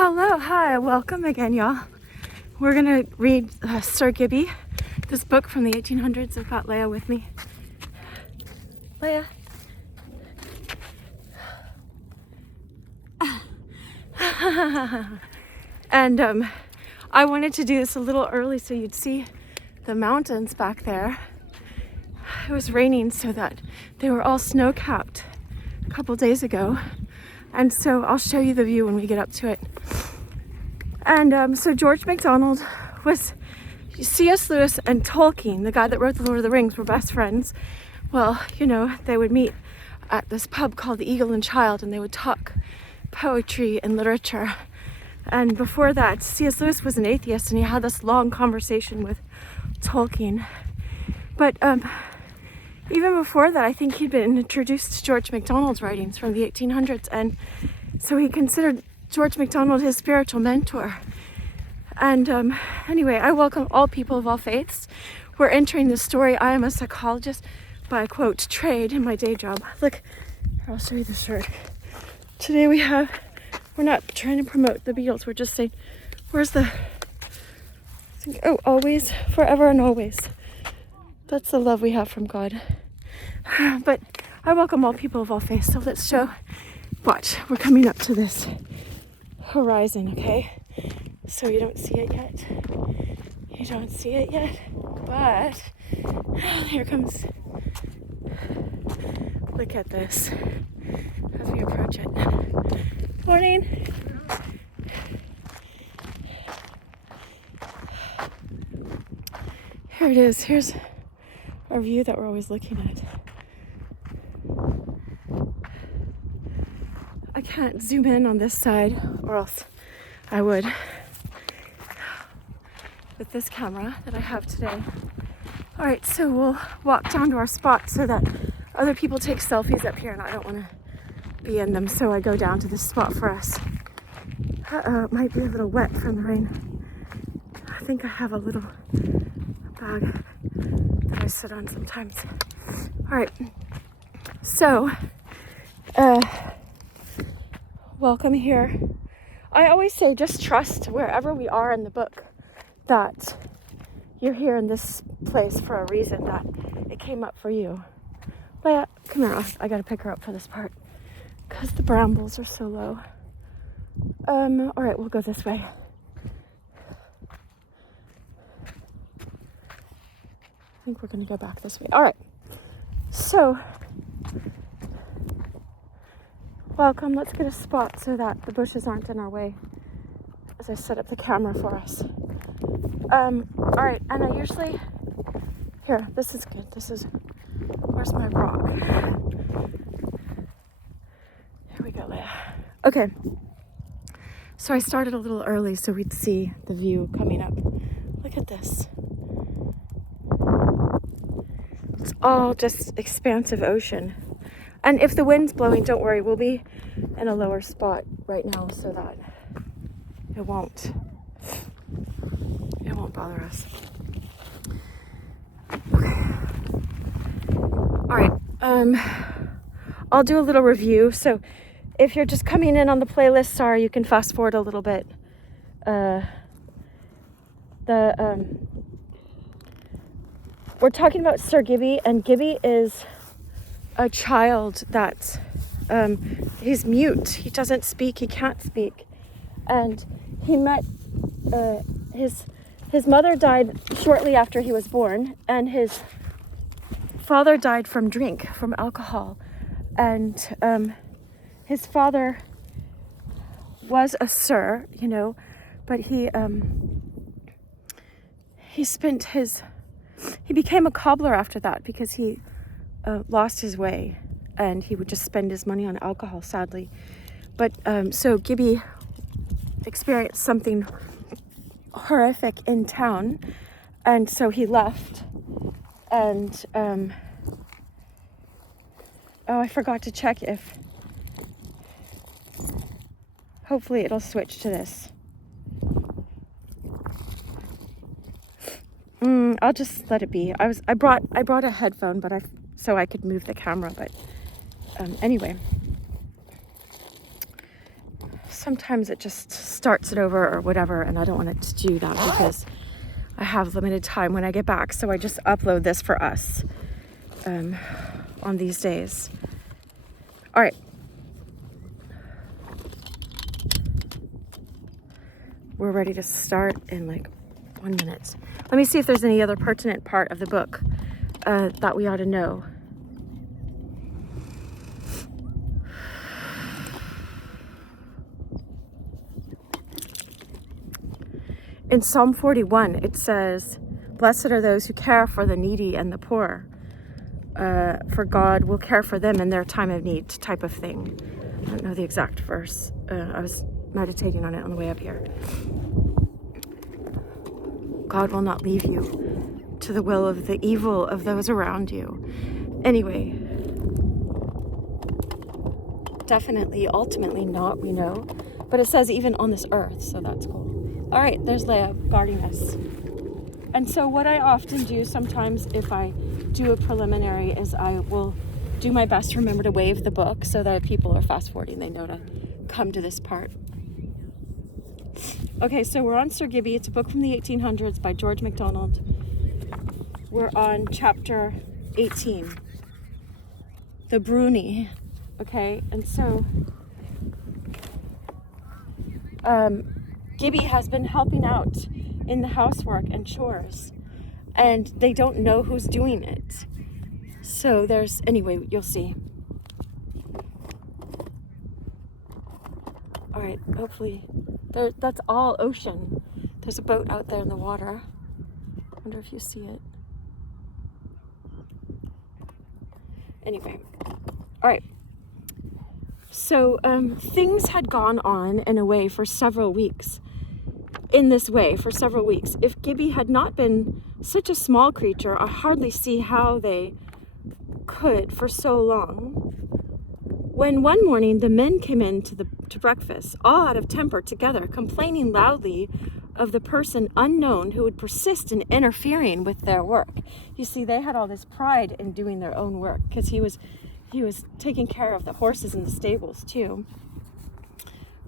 Hello, hi, welcome again, y'all. We're gonna read Sir Gibbie, this book from the 1800s. I've got Leia with me. Leia. And I wanted to do this a little early so you'd see the mountains back there. It was raining so that they were all snow-capped a couple days ago. And so I'll show you the view when we get up to it. And so George MacDonald was, C.S. Lewis and Tolkien, the guy that wrote The Lord of the Rings, were best friends. Well, you know, they would meet at this pub called the Eagle and Child, and they would talk poetry and literature. And before that, C.S. Lewis was an atheist, and he had this long conversation with Tolkien. But even before that, I think he'd been introduced to George MacDonald's writings from the 1800s, and so he considered George MacDonald his spiritual mentor. And anyway, I welcome all people of all faiths. We're entering the story. I am a psychologist by, quote, trade in my day job. Look, I'll show you the shirt. Today we're not trying to promote the Beatles, we're just saying, where's the, oh, always, forever and always. That's the love we have from God. But I welcome all people of all faiths, so let's watch, we're coming up to this horizon, okay? So you don't see it yet. You don't see it yet, but here comes, look at this as we approach it. Morning. Here it is, here's our view that we're always looking at. I can't zoom in on this side, or else I would, with this camera that I have today. All right, so we'll walk down to our spot so that other people take selfies up here, and I don't want to be in them, so I go down to this spot for us. It might be a little wet from the rain. I think I have a little bag that I sit on sometimes. All right, so welcome here. I always say just trust wherever we are in the book that you're here in this place for a reason, that it came up for you. Leia, come here. I gotta pick her up for this part because the brambles are so low. All right, we'll go this way. I think we're gonna go back this way. All right, so welcome. Let's get a spot so that the bushes aren't in our way as I set up the camera for us. All right, and I usually, here, this is good. Where's my rock? Here we go, Leia. Okay, so I started a little early so we'd see the view coming up. Look at this. It's all just expansive ocean. And if the wind's blowing, don't worry, we'll be in a lower spot right now so that it won't bother us. Okay. All right. I'll do a little review. So if you're just coming in on the playlist, sorry, you can fast forward a little bit. We're talking about Sir Gibbie, and Gibbie is a child that he's mute. He doesn't speak. He can't speak. And he met his mother died shortly after he was born, and his father died from drink, from alcohol. And his father was a sir, you know, but he became a cobbler after that because he lost his way, and he would just spend his money on alcohol, sadly. But so Gibbie experienced something horrific in town, and so he left. And oh, I forgot to check if, hopefully it'll switch to this. I'll just let it be. I brought a headphone, but so I could move the camera, but anyway. sometimes it just starts it over or whatever, and I don't want it to do that because I have limited time when I get back. So I just upload this for us on these days. All right. We're ready to start in like 1 minute. Let me see if there's any other pertinent part of the book that we ought to know. In Psalm 41, it says, "Blessed are those who care for the needy and the poor, for God will care for them in their time of need," type of thing. I don't know the exact verse. I was meditating on it on the way up here. God will not leave you to the will of the evil of those around you. Anyway, definitely, ultimately not, we know. But it says even on this earth, so that's cool. All right, there's Leah guarding us. And so what I often do sometimes if I do a preliminary is I will do my best to remember to wave the book so that if people are fast forwarding, they know to come to this part. Okay, so we're on Sir Gibbie. It's a book from the 1800s by George MacDonald. We're on chapter 18, the Bruni. Okay, and so Gibbie has been helping out in the housework and chores, and they don't know who's doing it. So anyway, you'll see. All right, hopefully, that's all ocean. There's a boat out there in the water. I wonder if you see it. Anyway, all right. So things had gone on in a way for several weeks. In this way for several weeks. If Gibbie had not been such a small creature, I hardly see how they could for so long. When one morning the men came in to breakfast, all out of temper together, complaining loudly of the person unknown who would persist in interfering with their work. You see, they had all this pride in doing their own work because he was taking care of the horses in the stables too,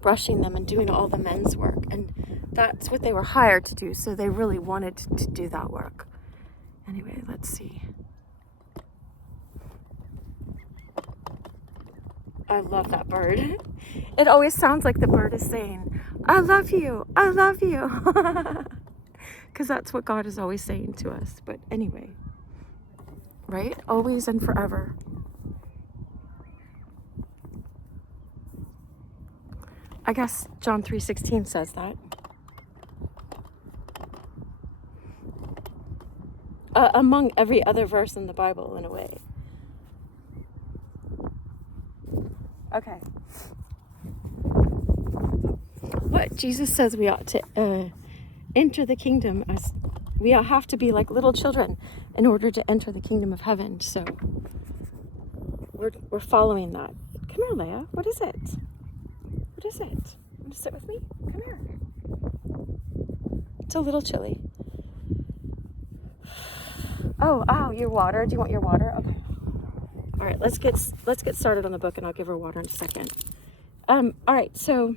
brushing them and doing all the men's work, and that's what they were hired to do, so they really wanted to do that work. Anyway, let's see. I love that bird. It always sounds like the bird is saying, "I love you, I love you." Because that's what God is always saying to us. But anyway, right? Always and forever. I guess John 3:16 says that. Among every other verse in the Bible, in a way. Okay. What Jesus says we ought to enter the kingdom as we have to be like little children in order to enter the kingdom of heaven. So we're following that. Come here, Leia. What is it? What is it? Want to sit with me? Come here. It's a little chilly. Oh, your water. Do you want your water? Okay. All right, let's get started on the book, and I'll give her water in a second. All right, so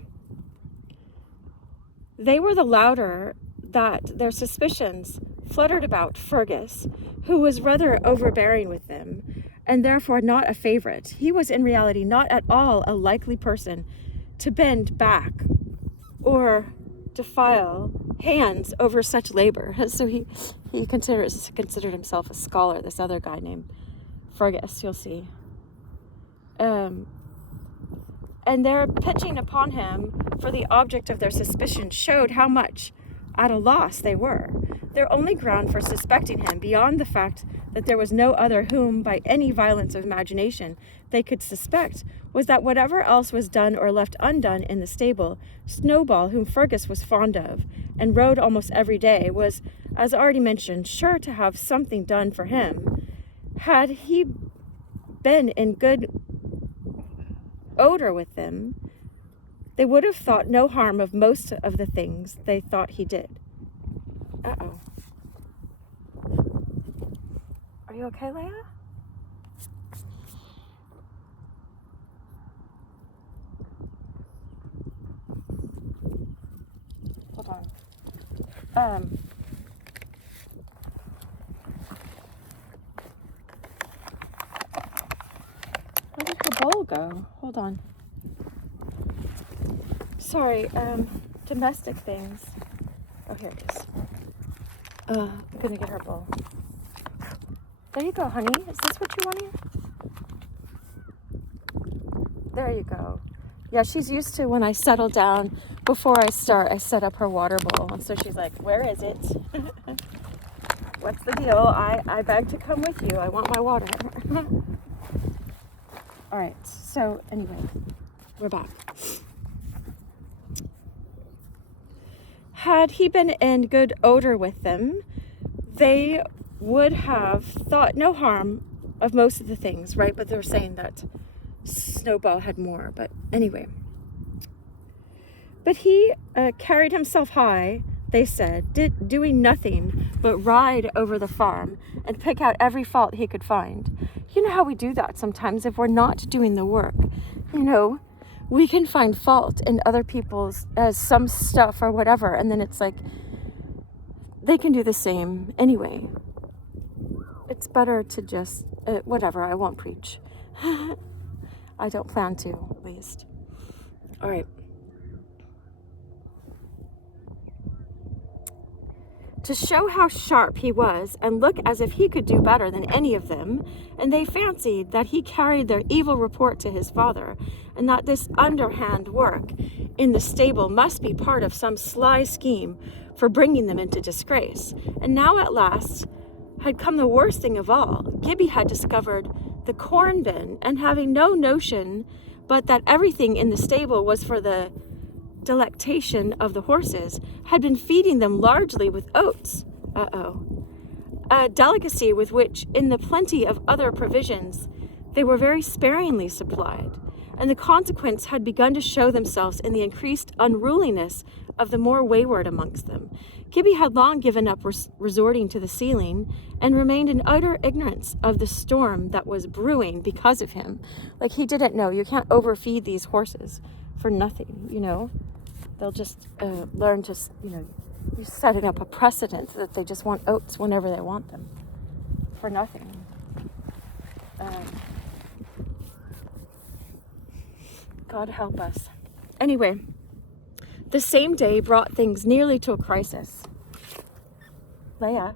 they were the louder that their suspicions fluttered about Fergus, who was rather overbearing with them, and therefore not a favorite. He was in reality not at all a likely person to bend back or defile hands over such labor. So he considered himself a scholar, this other guy named Fergus, you'll see. And their pitching upon him for the object of their suspicion showed how much at a loss they were. Their only ground for suspecting him, beyond the fact that there was no other whom by any violence of imagination they could suspect, was that whatever else was done or left undone in the stable, Snowball, whom Fergus was fond of and rode almost every day, was, as already mentioned, sure to have something done for him. Had he been in good odor with them, they would have thought no harm of most of the things they thought he did. Uh-oh. Are you okay, Leia? Where did her bowl go? Hold on. Sorry, domestic things. Oh, here it is. I'm gonna get her bowl. There you go, honey. Is this what you wanted? There you go. Yeah, she's used to when I settle down, before I start, I set up her water bowl. And so she's like, where is it? What's the deal? I beg to come with you. I want my water. All right, so anyway, we're back. Had he been in good odor with them, they would have thought no harm of most of the things, right? But they were saying that Snowball had more, but anyway. But he carried himself high, they said, doing nothing but ride over the farm and pick out every fault he could find. You know how we do that sometimes if we're not doing the work. You know, we can find fault in other people's some stuff or whatever, and then it's like they can do the same anyway. It's better to just whatever. I won't preach. I don't plan to, at least. All right. To show how sharp he was and look as if he could do better than any of them, and they fancied that he carried their evil report to his father, and that this underhand work in the stable must be part of some sly scheme for bringing them into disgrace. And now at last had come the worst thing of all. Gibbie had discovered the corn bin, and having no notion but that everything in the stable was for the delectation of the horses, had been feeding them largely with oats. A delicacy with which, in the plenty of other provisions, they were very sparingly supplied, and the consequence had begun to show themselves in the increased unruliness of the more wayward amongst them. Gibbie had long given up resorting to the ceiling, and remained in utter ignorance of the storm that was brewing because of him. Like, he didn't know. You can't overfeed these horses for nothing, you know. They'll just learn to, you know, you're setting up a precedent that they just want oats whenever they want them for nothing. God help us. Anyway, the same day brought things nearly to a crisis. Leia.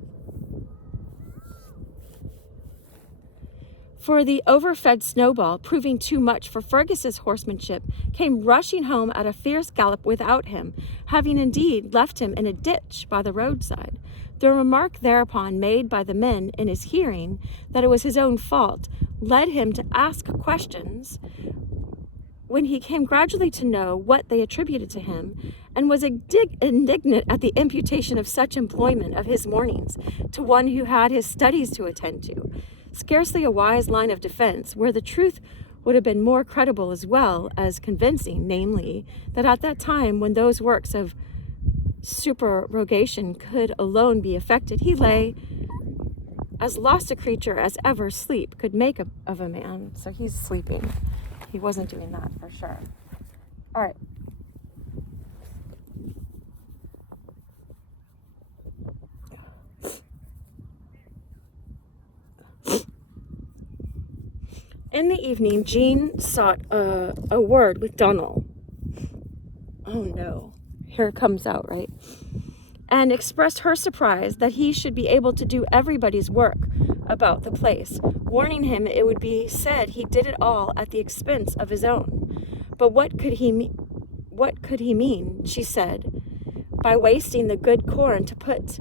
For the overfed Snowball, proving too much for Fergus's horsemanship, came rushing home at a fierce gallop without him, having indeed left him in a ditch by the roadside. The remark thereupon made by the men in his hearing, that it was his own fault, led him to ask questions, when he came gradually to know what they attributed to him, and was indignant at the imputation of such employment of his mornings to one who had his studies to attend to. Scarcely a wise line of defense, where the truth would have been more credible as well as convincing, namely, that at that time when those works of supererogation could alone be effected, he lay as lost a creature as ever sleep could make of a man. So he's sleeping. He wasn't doing that for sure. All right. In the evening, Jean sought a word with Donald. Oh no, here it comes out, right? And expressed her surprise that he should be able to do everybody's work about the place, warning him it would be said he did it all at the expense of his own. But what could he mean, she said, by wasting the good corn to put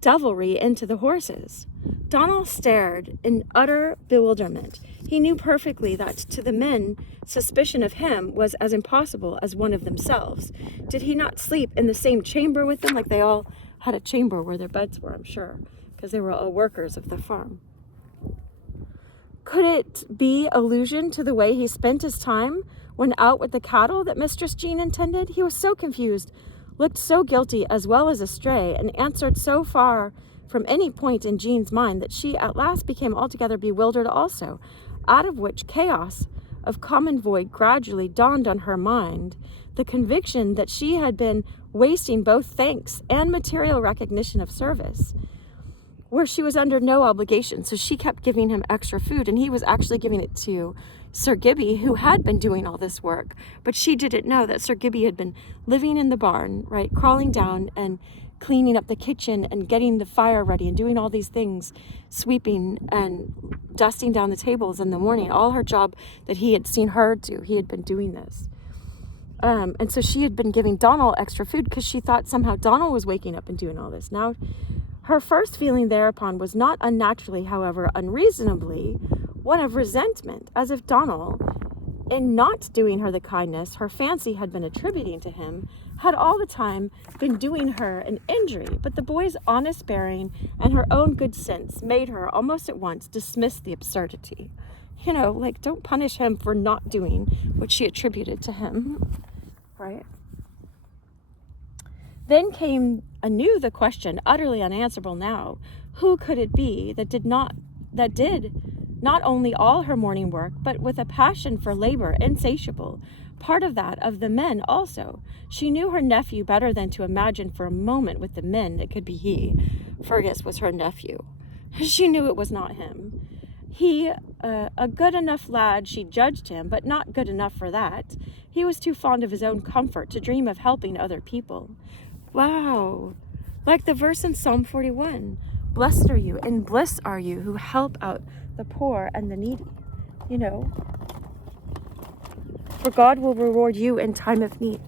devilry into the horses? Donald stared in utter bewilderment. He knew perfectly that to the men, suspicion of him was as impossible as one of themselves. Did he not sleep in the same chamber with them? Like, they all had a chamber where their beds were, I'm sure, because they were all workers of the farm. Could it be allusion to the way he spent his time when out with the cattle that Mistress Jean intended? He was so confused, looked so guilty as well as astray, and answered so far from any point in Jean's mind that she at last became altogether bewildered also, out of which chaos of common void gradually dawned on her mind the conviction that she had been wasting both thanks and material recognition of service, where she was under no obligation. So she kept giving him extra food, and he was actually giving it to Sir Gibbie, who had been doing all this work. But she didn't know that Sir Gibbie had been living in the barn, right, crawling down and cleaning up the kitchen and getting the fire ready and doing all these things, sweeping and dusting down the tables in the morning. All her job that he had seen her do, he had been doing this. And so she had been giving Donald extra food because she thought somehow Donald was waking up and doing all this. Now, her first feeling thereupon was not unnaturally, however, unreasonably, one of resentment, as if Donald, in not doing her the kindness her fancy had been attributing to him, had all the time been doing her an injury. But the boy's honest bearing and her own good sense made her almost at once dismiss the absurdity. You know, like, don't punish him for not doing what she attributed to him, right? Then came anew the question, utterly unanswerable now, who could it be that did not only all her morning work, but with a passion for labor insatiable, part of that of the men also. She knew her nephew better than to imagine for a moment with the men it could be he. Fergus was her nephew. She knew it was not him. He, a good enough lad, she judged him, but not good enough for that. He was too fond of his own comfort to dream of helping other people. Wow. Like the verse in Psalm 41. Blessed are you, in bliss are you, who help out the poor and the needy. You know, for God will reward you in time of need.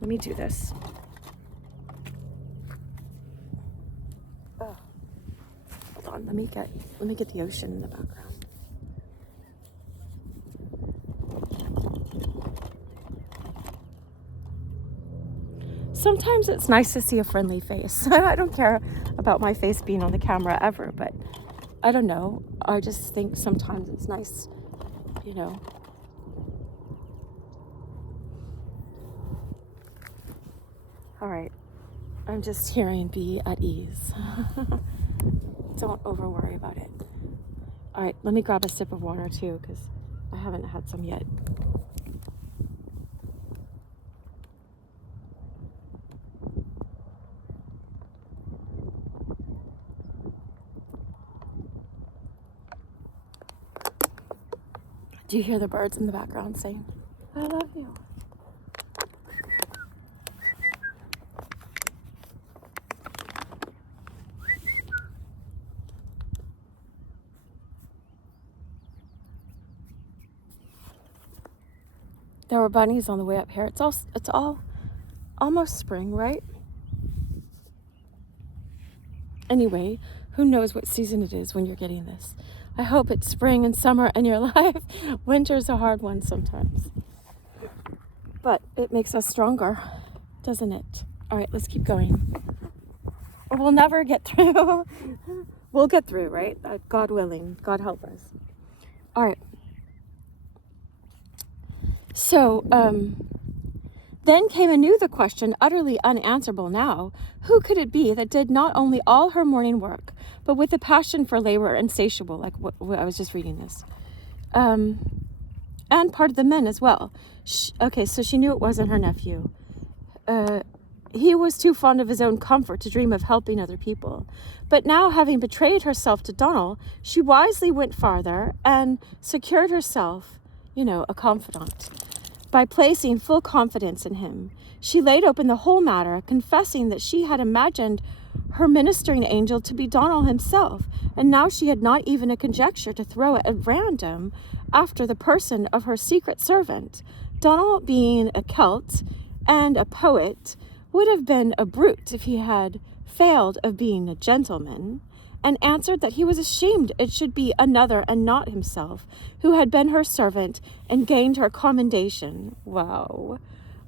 Let me do this. Oh, hold on. Let me get the ocean in the background. Sometimes it's nice to see a friendly face. I don't care about my face being on the camera ever, but I don't know. I just think sometimes it's nice, you know. All right. I'm just hearing be at ease. Don't over worry about it. All right. Let me grab a sip of water too, because I haven't had some yet. Do you hear the birds in the background saying, I love you? There were bunnies on the way up here. It's all almost spring, right? Anyway, who knows what season it is when you're getting this. I hope it's spring and summer in your life. Winter's a hard one sometimes. But it makes us stronger, doesn't it? All right, let's keep going. Or we'll never get through. We'll get through, right? God willing. God help us. All right. So, then came anew the question, utterly unanswerable now, who could it be that did not only all her morning work, but with a passion for labor insatiable, like what I was just reading this, and part of the men as well. Okay, so she knew it wasn't her nephew. He was too fond of his own comfort to dream of helping other people. But now, having betrayed herself to Donald, she wisely went farther and secured herself, a confidant. By placing full confidence in him, she laid open the whole matter, confessing that she had imagined her ministering angel to be Donald himself, and now she had not even a conjecture to throw at random after the person of her secret servant. Donald, being a Celt and a poet, would have been a brute if he had failed of being a gentleman, and answered that he was ashamed it should be another and not himself who had been her servant and gained her commendation. Wow,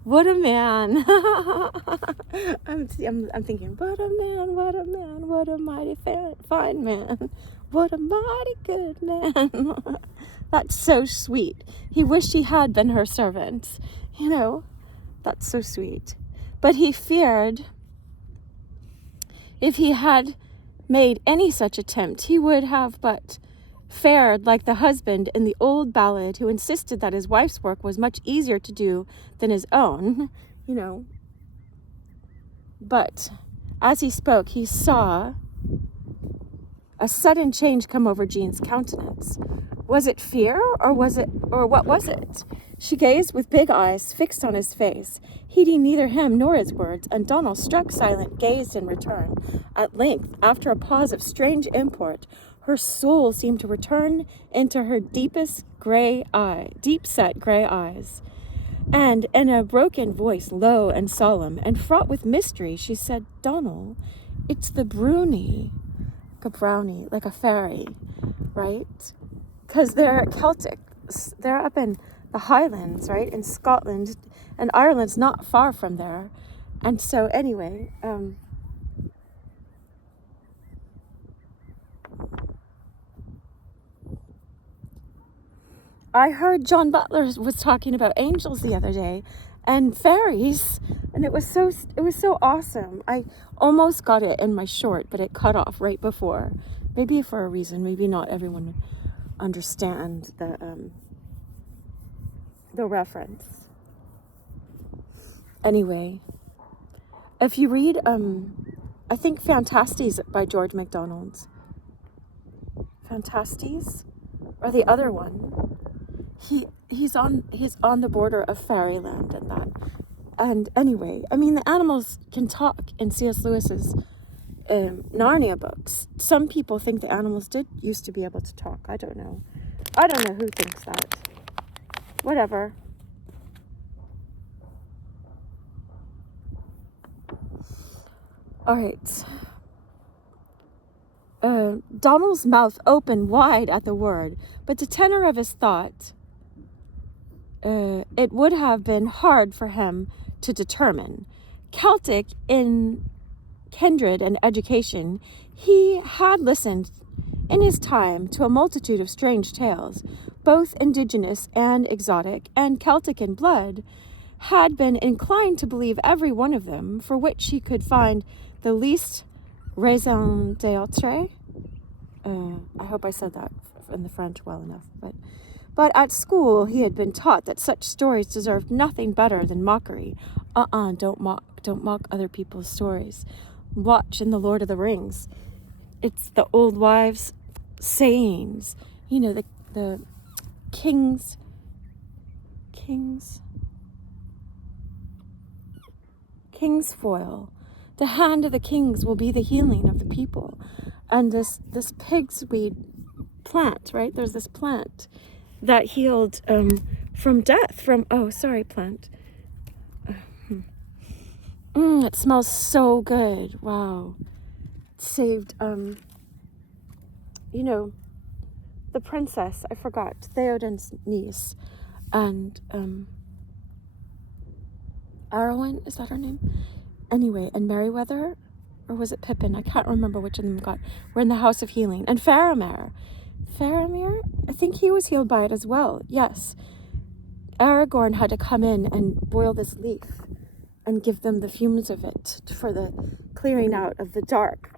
what a man. I'm thinking, what a man, what a man, what a mighty fine man, what a mighty good man. That's so sweet. He wished he had been her servant. That's so sweet. But he feared if he had made any such attempt, he would have but fared like the husband in the old ballad who insisted that his wife's work was much easier to do than his own, you know. But as he spoke, he saw a sudden change come over Jean's countenance. Was it fear, or what was it? She gazed with big eyes fixed on his face, heeding neither him nor his words, and Donald, struck silent, gazed in return. At length, after a pause of strange import, her soul seemed to return into her deep-set gray eyes. And in a broken voice, low and solemn, and fraught with mystery, she said, Donald, it's the brownie. Like a brownie, like a fairy, right? Because they're Celtic. They're up in the Highlands, right? In Scotland. And Ireland's not far from there. And so anyway, I heard John Butler was talking about angels the other day and fairies, and it was so awesome. I almost got it in my short, but it cut off right before. Maybe for a reason. Maybe not everyone would understand the reference. Anyway, if you read I think Fantastes by George MacDonald. Fantastes, or the other one. He's on the border of fairyland and that. And anyway, I mean, the animals can talk in C.S. Lewis's Narnia books. Some people think the animals did used to be able to talk. I don't know who thinks that. Whatever. All right. Donald's mouth opened wide at the word, but the tenor of his thought, it would have been hard for him to determine. Celtic in kindred and education, he had listened in his time to a multitude of strange tales, both indigenous and exotic, and Celtic in blood, had been inclined to believe every one of them, for which he could find the least raison d'être. I hope I said that in the French well enough, but at school he had been taught that such stories deserved nothing better than mockery. Don't mock other people's stories. Watch in The Lord of the Rings. It's the old wives' sayings. You know, the king's foil. The hand of the kings will be the healing of the people. And this pig's weed plant, right? There's this plant that healed from death. Plant. It smells so good. Wow. Saved, the princess, I forgot, Theoden's niece, and Arwen, is that her name? Anyway, and Merryweather, or was it Pippin? I can't remember which of them got. We're in the House of Healing. And Faramir, I think he was healed by it as well. Yes. Aragorn had to come in and boil this leaf and give them the fumes of it for the clearing out of the dark.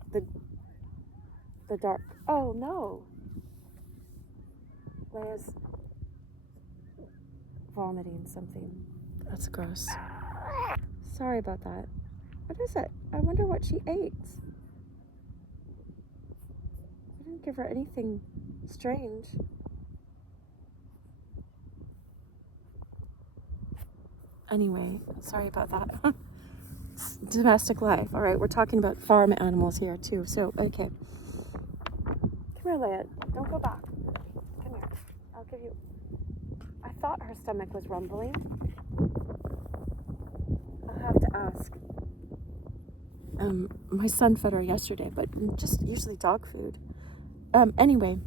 The dark. Oh, no. Leia's vomiting something. That's gross. Sorry about that. What is it? I wonder what she ate. I didn't give her anything strange. Anyway, sorry about that. It's domestic life. All right, we're talking about farm animals here too. So, okay. Come here, Leia. Don't go back. Come here. I'll give you... I thought her stomach was rumbling. I'll have to ask. My son fed her yesterday, but just usually dog food. Anyway.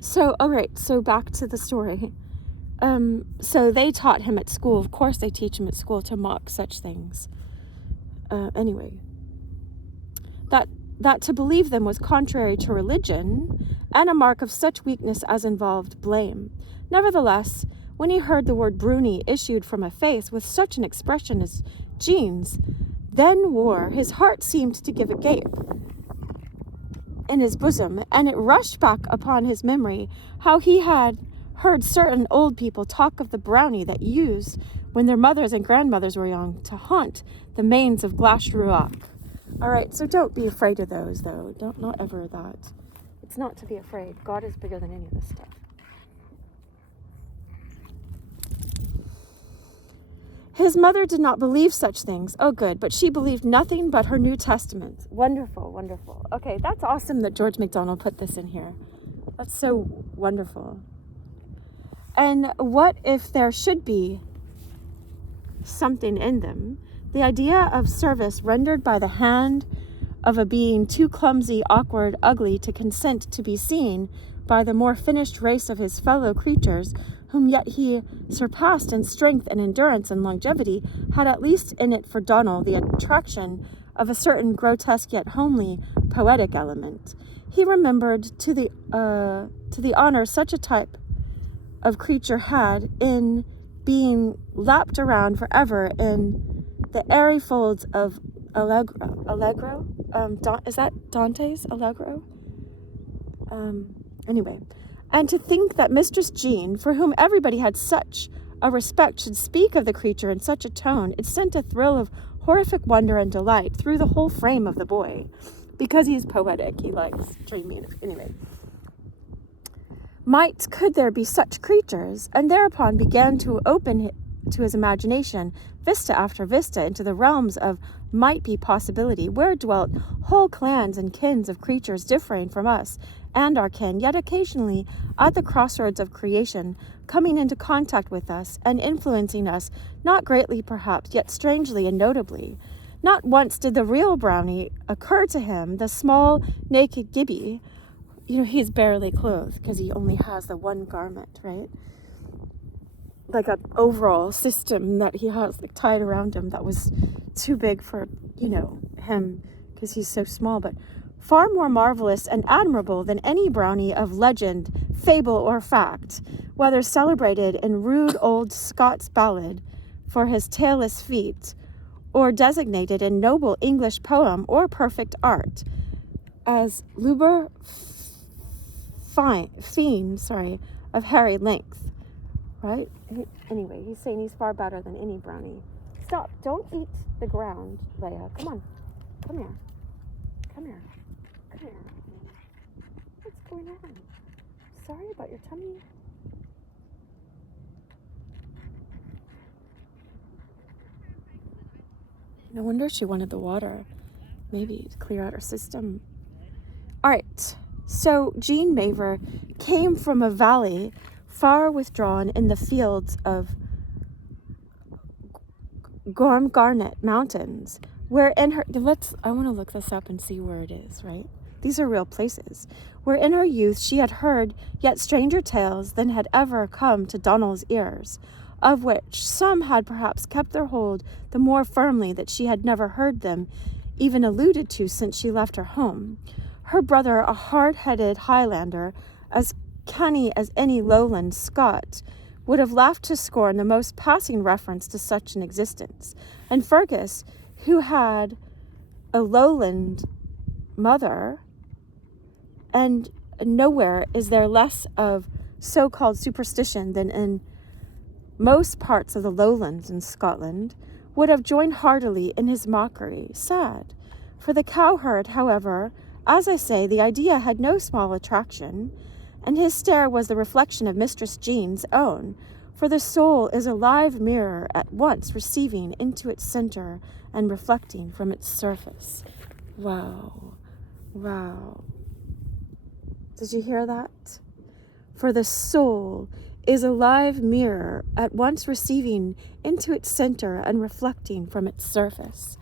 So, all right, so back to the story. So they taught him at school. Of course they teach him at school to mock such things. Anyway. That to believe them was contrary to religion and a mark of such weakness as involved blame. Nevertheless, when he heard the word bruni issued from a face with such an expression as Jean's then wore, his heart seemed to give a gape. in his bosom, and it rushed back upon his memory how he had heard certain old people talk of the brownie that used, when their mothers and grandmothers were young, to haunt the mains of Glashruach. All right, so don't be afraid of those, though. Not ever that. It's not to be afraid. God is bigger than any of this stuff. His mother did not believe such things. Oh, good. But she believed nothing but her New Testament. Wonderful, wonderful. Okay, that's awesome that George MacDonald put this in here. That's so wonderful. And what if there should be something in them? The idea of service rendered by the hand of a being too clumsy, awkward, ugly to consent to be seen by the more finished race of his fellow creatures, whom yet he surpassed in strength and endurance and longevity, had at least in it for Donald the attraction of a certain grotesque yet homely poetic element. He remembered to the honor such a type of creature had in being lapped around forever in the airy folds of Allegro? Is that Dante's Allegro? Anyway. And to think that Mistress Jean, for whom everybody had such a respect, should speak of the creature in such a tone, it sent a thrill of horrific wonder and delight through the whole frame of the boy. Because he's poetic, he likes dreaming. Anyway. Could there be such creatures? And thereupon began to open to his imagination vista after vista into the realms of might-be possibility, where dwelt whole clans and kins of creatures differing from us and our kin, yet occasionally at the crossroads of creation, coming into contact with us and influencing us, not greatly perhaps, yet strangely and notably. Not once did the real brownie occur to him, the small, naked Gibbie. He's barely clothed because he only has the one garment, right? Like an overall system that he has tied around him that was too big for, him because he's so small, but far more marvelous and admirable than any brownie of legend, fable, or fact, whether celebrated in rude old Scots ballad for his tailless feet, or designated in noble English poem or perfect art, as Luber Fiend, of hairy length, right? Anyway, he's saying he's far better than any brownie. Stop, don't eat the ground, Leia. Come on, come here. What's going on? Sorry about your tummy. No wonder she wanted the water. Maybe to clear out her system. All right. So Jean Mavor came from a valley far withdrawn in the fields of Gormgarnet Mountains, where in her I want to look this up and see where it is, right? These are real places. Where in her youth she had heard yet stranger tales than had ever come to Donald's ears, of which some had perhaps kept their hold the more firmly that she had never heard them even alluded to since she left her home. Her brother, a hard-headed Highlander, as canny as any lowland Scot, would have laughed to scorn the most passing reference to such an existence. And Fergus, who had a lowland mother, and nowhere is there less of so-called superstition than in most parts of the lowlands in Scotland, would have joined heartily in his mockery. Sad. For the cowherd, however, as I say, the idea had no small attraction, and his stare was the reflection of Mistress Jean's own, for the soul is a live mirror at once receiving into its center and reflecting from its surface. Wow. Did you hear that? For the soul is a live mirror at once receiving into its center and reflecting from its surface.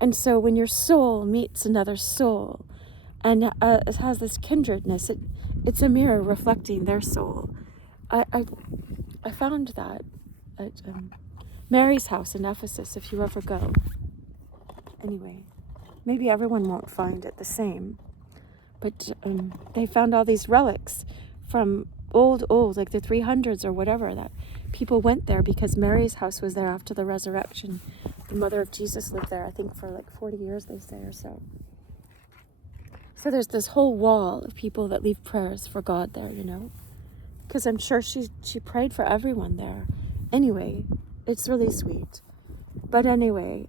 And so when your soul meets another soul, and it has this kindredness, it's a mirror reflecting their soul. I found that at Mary's house in Ephesus, if you ever go. Anyway, maybe everyone won't find it the same. But they found all these relics from old, like the 300s or whatever, that people went there because Mary's house was there after the resurrection. The mother of Jesus lived there, I think, for like 40 years, they say, or so. So there's this whole wall of people that leave prayers for God there, you know, because I'm sure she prayed for everyone there. Anyway, it's really sweet. But anyway,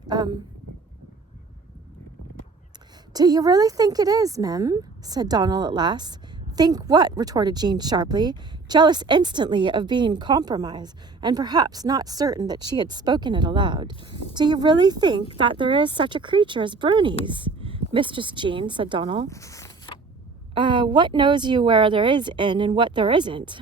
do you really think it is, Mem? Said Donald at last. Think what? Retorted Jean sharply, jealous instantly of being compromised, and perhaps not certain that she had spoken it aloud. Do you really think that there is such a creature as brownies? Mistress Jean, said Donald. What knows you where there is in and what there isn't?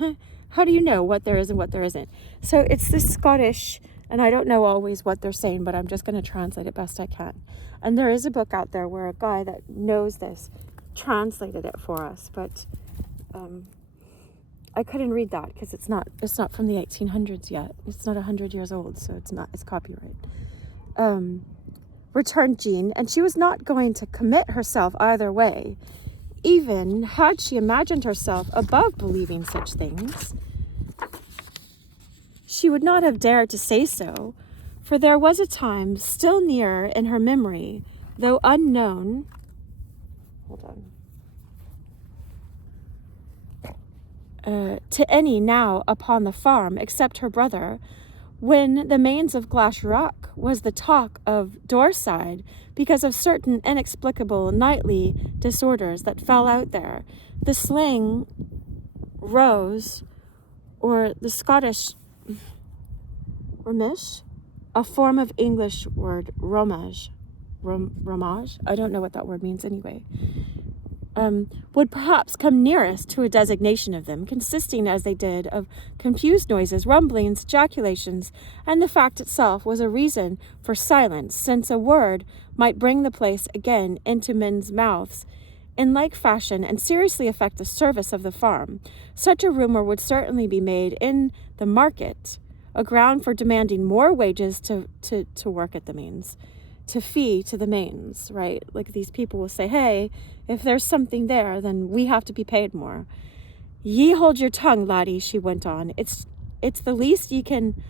How do you know what there is and what there isn't? So it's this Scottish, and I don't know always what they're saying, but I'm just going to translate it best I can. And there is a book out there where a guy that knows this translated it for us, but I couldn't read that because it's not from the 1800s yet. It's not 100 years old, so it's copyright. Returned Jean, and she was not going to commit herself either way, even had she imagined herself above believing such things. She would not have dared to say so, for there was a time still near in her memory, though unknown. To any now upon the farm except her brother, when the mains of Glashruach was the talk of Daurside because of certain inexplicable nightly disorders that fell out there. The slang rose, or the Scottish romish, a form of English word romage. Romage? I don't know what that word means anyway. Would perhaps come nearest to a designation of them, consisting as they did of confused noises, rumblings, ejaculations, and the fact itself was a reason for silence, since a word might bring the place again into men's mouths in like fashion and seriously affect the service of the farm. Such a rumor would certainly be made in the market, a ground for demanding more wages to work at the mains, to fee to the mains, right? Like these people will say, hey, if there's something there, then we have to be paid more. Ye hold your tongue, laddie, she went on. It's the least ye can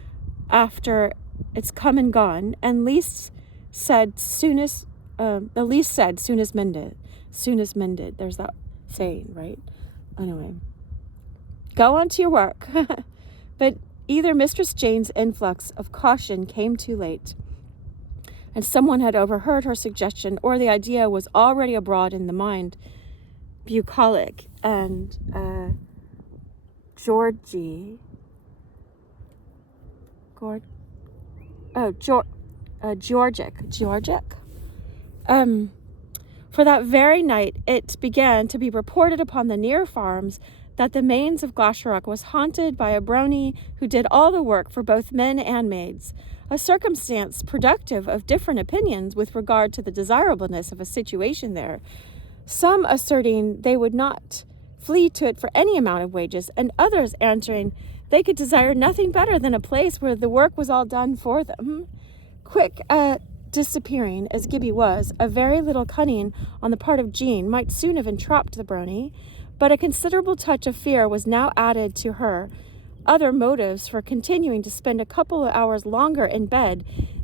after it's come and gone, and least said soonest mended. Soonest mended. There's that saying, right? Anyway. Go on to your work. But either Mistress Jane's influx of caution came too late, and someone had overheard her suggestion, or the idea was already abroad in the mind. Bucolic and Georgic. For that very night it began to be reported upon the near farms that the mains of Glashruach was haunted by a brownie who did all the work for both men and maids, a circumstance productive of different opinions with regard to the desirableness of a situation there, some asserting they would not flee to it for any amount of wages, and others answering they could desire nothing better than a place where the work was all done for them. Quick disappearing as Gibbie was, a very little cunning on the part of Jean might soon have entrapped the brownie, but a considerable touch of fear was now added to her other motives for continuing to spend a couple of hours longer in bed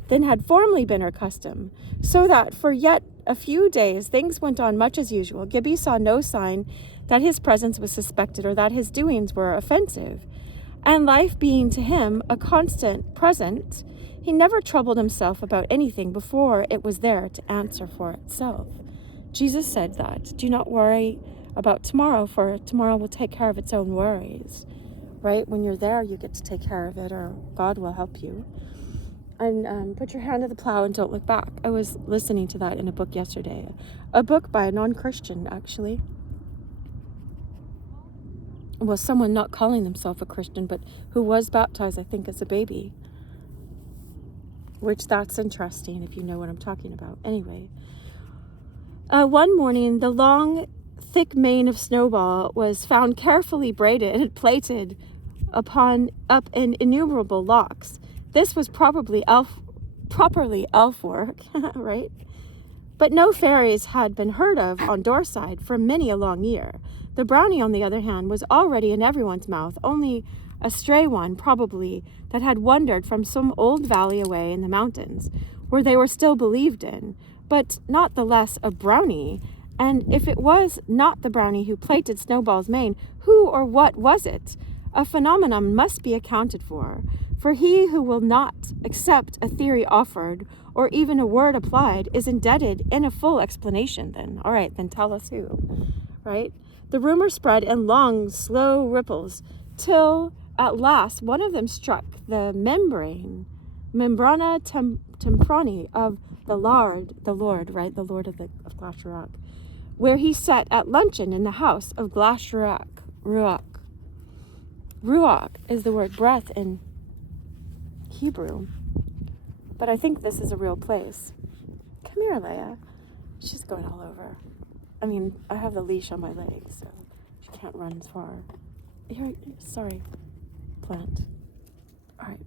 than had formerly been her custom, so that for yet a few days things went on much as usual. Gibbie saw no sign that his presence was suspected or that his doings were offensive, and life being to him a constant present, he never troubled himself about anything before it was there to answer for itself. Jesus said that, do not worry about tomorrow, for tomorrow will take care of its own worries. Right? When you're there, you get to take care of it, or God will help you. And put your hand to the plow and don't look back. I was listening to that in a book yesterday. A book by a non-Christian, actually. Well, someone not calling themselves a Christian, but who was baptized, I think, as a baby. Which, that's interesting, if you know what I'm talking about. Anyway. One morning, the long, thick mane of Snowball was found carefully braided and plaited up in innumerable locks. This was properly elf work, right? But no fairies had been heard of on Daurside for many a long year. The brownie, on the other hand, was already in everyone's mouth, only a stray one, probably, that had wandered from some old valley away in the mountains, where they were still believed in, but not the less a brownie, And if it was not the brownie who plaited Snowball's mane, who or what was it? A phenomenon must be accounted for he who will not accept a theory offered or even a word applied is indebted in a full explanation then. All right, then tell us who, right? The rumor spread in long, slow ripples till at last one of them struck the membrana temporani of the Lord, right? The Lord of Glashruach, where he sat at luncheon in the house of Glashruach. Ruach is the word breath in Hebrew, but I think this is a real place. Come here, Leia. She's going all over. I mean, I have the leash on my legs, so she can't run as far. Here, sorry, plant. All right.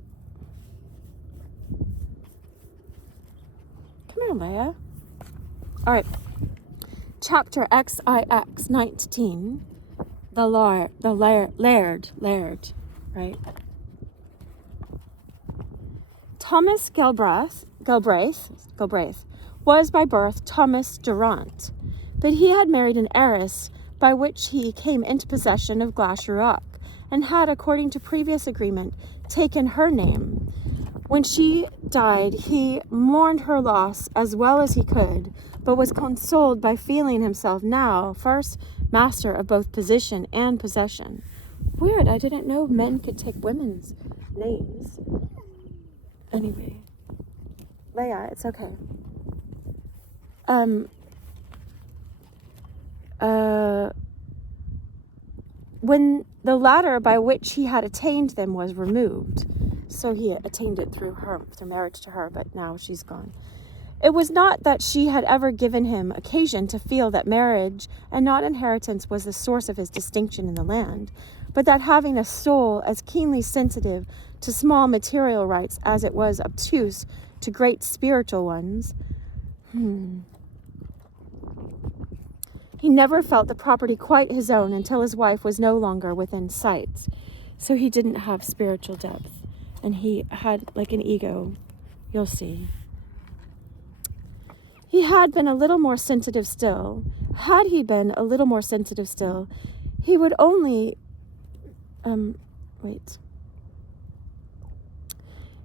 Come here, Leia. All right. Chapter XIX 19. The laird, right? Thomas Galbraith was by birth Thomas Durant, but he had married an heiress by which he came into possession of Glashruach, and had, according to previous agreement, taken her name. When she died, he mourned her loss as well as he could, but was consoled by feeling himself now first master of both position and possession. Weird, I didn't know men could take women's names. Anyway, Leia, it's okay. When the ladder by which he had attained them was removed, so he attained it through marriage to her, but now she's gone. It was not that she had ever given him occasion to feel that marriage and not inheritance was the source of his distinction in the land, but that having a soul as keenly sensitive to small material rights as it was obtuse to great spiritual ones, he never felt the property quite his own until his wife was no longer within sight. So he didn't have spiritual depth, and he had like an ego. You'll see. He had been a little more sensitive still. Had he been a little more sensitive still, he would only,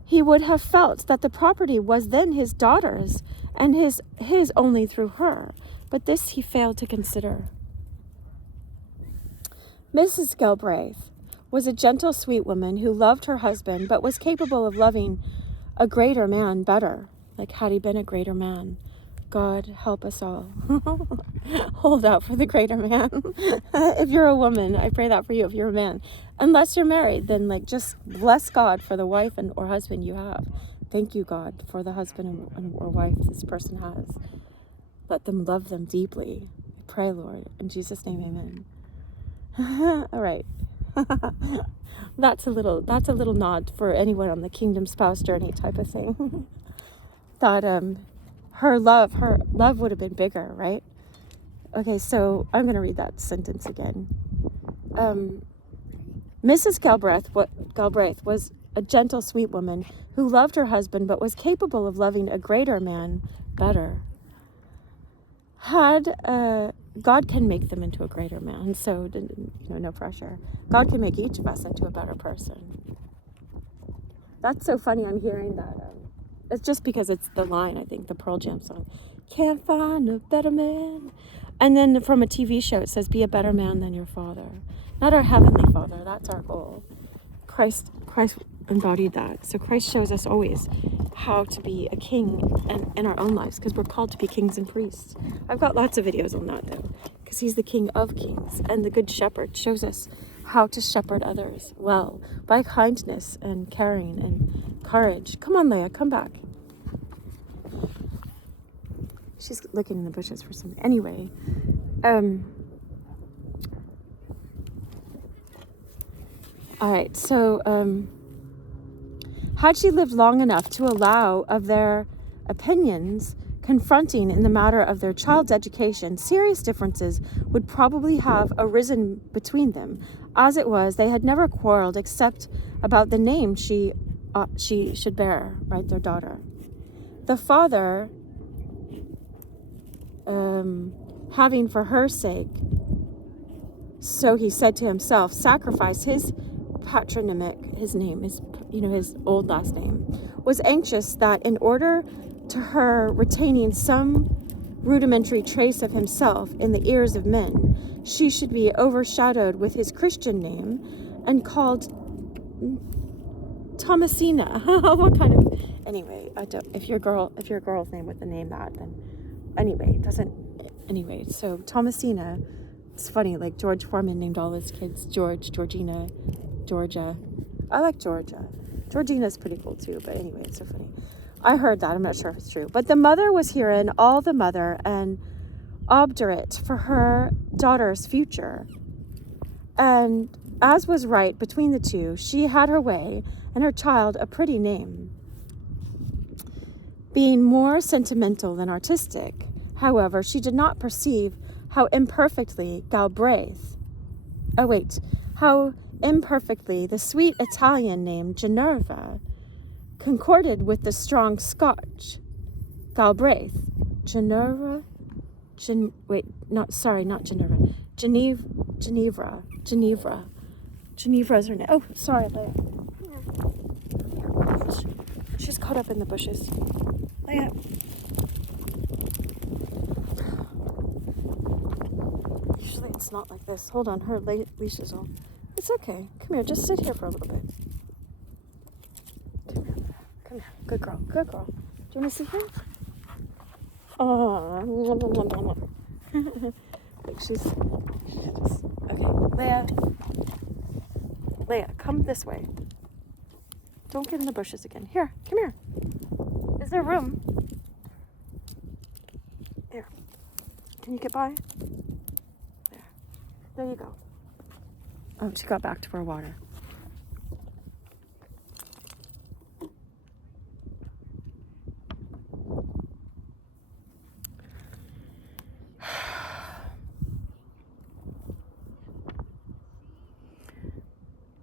he would have felt that the property was then his daughter's, and his only through her. But this he failed to consider. Mrs. Galbraith was a gentle, sweet woman who loved her husband, but was capable of loving a greater man better. Like, had he been a greater man? God help us all. Hold out for the greater man. If you're a woman, I pray that for you. If you're a man, unless you're married, then just bless God for the wife or husband you have. Thank you, God, for the husband or wife this person has. Let them love them deeply. I pray, Lord, in Jesus' name, amen. All right. That's a little nod for anyone on the kingdom spouse journey type of thing. That her love would have been bigger, right? Okay, so I'm going to read that sentence again. Mrs. Galbraith was a gentle, sweet woman who loved her husband, but was capable of loving a greater man better. God can make them into a greater man, so no pressure. God can make each of us into a better person. That's so funny. I'm hearing that. It's just because it's the line, I think, the Pearl Jam song. Can't find a better man. And then from a TV show, it says, be a better man than your father. Not our heavenly Father. That's our goal. Christ embodied that. So Christ shows us always how to be a king in our own lives, because we're called to be kings and priests. I've got lots of videos on that, though, because he's the King of Kings, and the Good Shepherd shows us how to shepherd others well by kindness and caring and courage. Come on, Leia, come back. She's looking in the bushes for something. Anyway, all right, so had she lived long enough to allow of their opinions confronting in the matter of their child's education, serious differences would probably have arisen between them. As it was, they had never quarreled except about the name she should bear, right, their daughter. The father having for her sake, so he said to himself, sacrificed his patronymic, his name, his old last name, was anxious that in order to her retaining some rudimentary trace of himself in the ears of men, she should be overshadowed with his Christian name and called Thomasina. What kind of, anyway, if your girl's name with the name that, then anyway, so Thomasina, it's funny, like George Foreman named all his kids George, Georgina, Georgia. I like Georgia. Georgina's pretty cool too, but anyway, it's so funny. I heard that, I'm not sure if it's true. But the mother was herein all the mother and obdurate for her daughter's future. And as was right between the two, she had her way, and her child a pretty name. Being more sentimental than artistic, however, she did not perceive how imperfectly the sweet Italian name Geneva concorded with the strong Scotch Galbraith. Genevra. Geneva's her name. Oh, sorry, Leia. She's caught up in the bushes. Leia. Usually it's not like this. Hold on, her leash is on. It's okay. Come here, just sit here for a little bit. Come here. Good girl. Do you want to sit here? Oh. Like she's just, okay. Leia, come this way. Don't get in the bushes again. Here, come here. Is there room? Here. Can you get by? There you go. Oh, she got back to her water.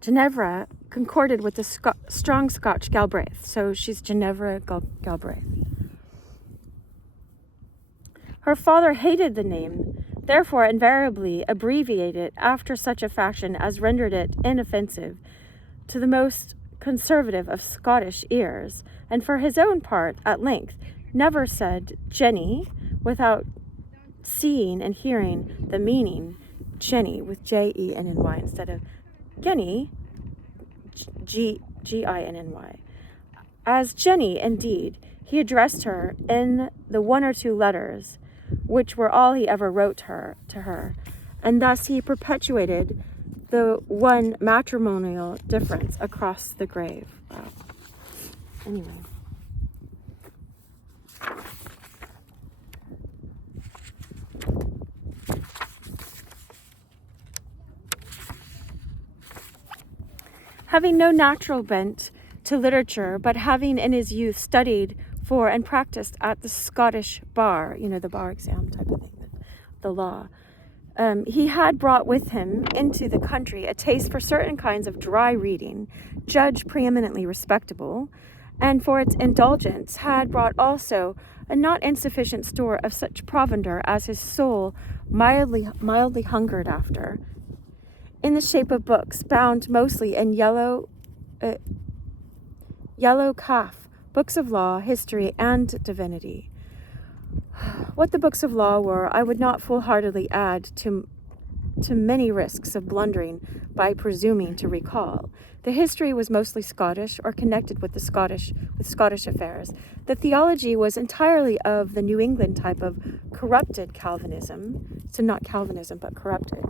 Ginevra concorded with the strong Scotch Galbraith, so she's Ginevra Galbraith. Her father hated the name, therefore invariably abbreviated it after such a fashion as rendered it inoffensive to the most conservative of Scottish ears, and for his own part, at length, never said Jenny without seeing and hearing the meaning Jenny with Jenny instead of Genny, Ginny. As Jenny, indeed, he addressed her in the one or two letters, which were all he ever wrote to her, and thus he perpetuated the one matrimonial difference across the grave. Wow. Anyway. Having no natural bent to literature, but having in his youth studied for and practiced at the Scottish bar, the bar exam type of thing, the law, he had brought with him into the country a taste for certain kinds of dry reading, judged preeminently respectable, and for its indulgence had brought also a not insufficient store of such provender as his soul mildly hungered after, in the shape of books bound mostly in yellow calf, books of law, history, and divinity. What the books of law were, I would not full-heartedly add to many risks of blundering by presuming to recall. The history was mostly Scottish or connected with Scottish affairs. The theology was entirely of the New England type of corrupted Calvinism, so not Calvinism but corrupted,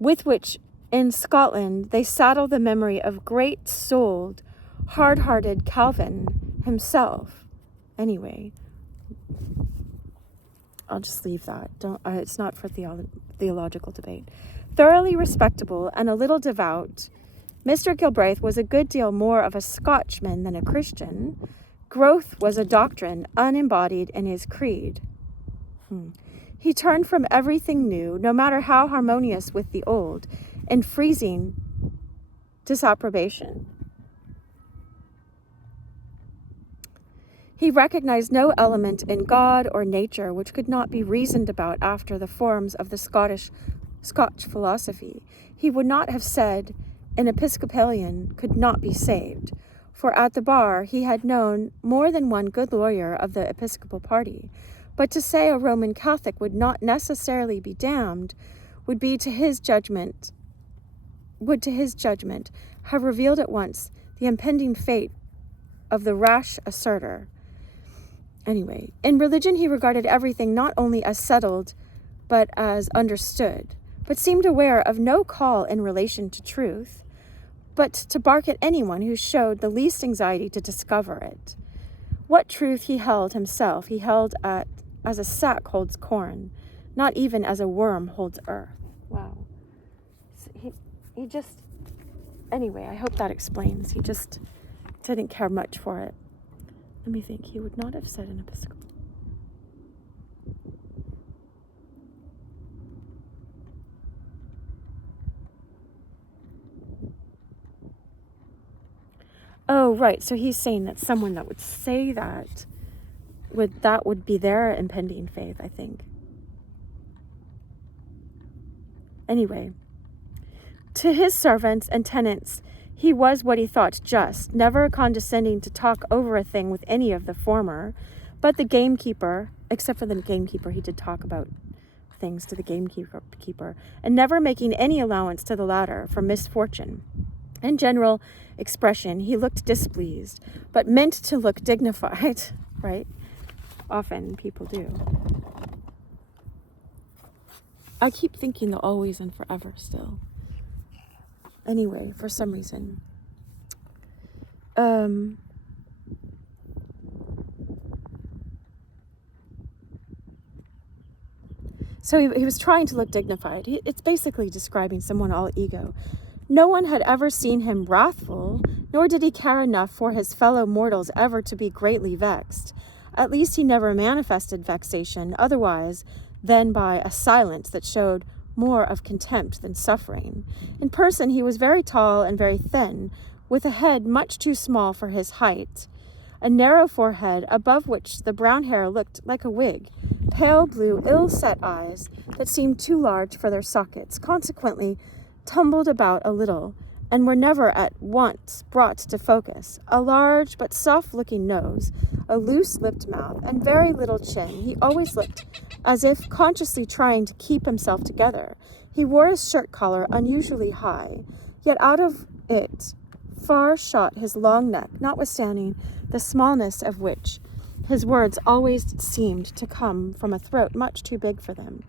with which in Scotland they saddle the memory of great-souled, hard-hearted Calvin himself. Anyway, I'll just leave that. It's not for theological debate. Thoroughly respectable and a little devout, Mr. Galbraith was a good deal more of a Scotchman than a Christian. Growth was a doctrine unembodied in his creed. He turned from everything new, no matter how harmonious with the old, in freezing disapprobation. He recognized no element in God or nature which could not be reasoned about after the forms of the Scotch philosophy. He would not have said an Episcopalian could not be saved, for at the bar he had known more than one good lawyer of the Episcopal party. But to say a Roman Catholic would not necessarily be damned would to his judgment have revealed at once the impending fate of the rash asserter. Anyway, in religion he regarded everything not only as settled, but as understood, but seemed aware of no call in relation to truth, but to bark at anyone who showed the least anxiety to discover it. What truth he held himself, he held as a sack holds corn, not even as a worm holds earth. Wow. So he just, anyway, I hope that explains. He just didn't care much for it. Let me think. He would not have said an Episcopal. Oh, right. So he's saying that someone that would say that would be their impending faith, I think. Anyway, to his servants and tenants, he was what he thought just, never condescending to talk over a thing with any of the former, but the gamekeeper, except for the gamekeeper, he did talk about things to the gamekeeper, and never making any allowance to the latter for misfortune. In general expression, he looked displeased, but meant to look dignified, right? Often people do. I keep thinking the always and forever still. Anyway, for some reason. So he was trying to look dignified. It's basically describing someone all ego. No one had ever seen him wrathful, nor did he care enough for his fellow mortals ever to be greatly vexed. At least he never manifested vexation otherwise than by a silence that showed more of contempt than suffering. In person he was very tall and very thin, with a head much too small for his height, a narrow forehead above which the brown hair looked like a wig, pale blue, ill-set eyes that seemed too large for their sockets, consequently tumbled about a little, and were never at once brought to focus, a large but soft-looking nose, a loose-lipped mouth, and very little chin. He always looked as if consciously trying to keep himself together. He wore his shirt collar unusually high, yet out of it far shot his long neck, notwithstanding the smallness of which his words always seemed to come from a throat much too big for them.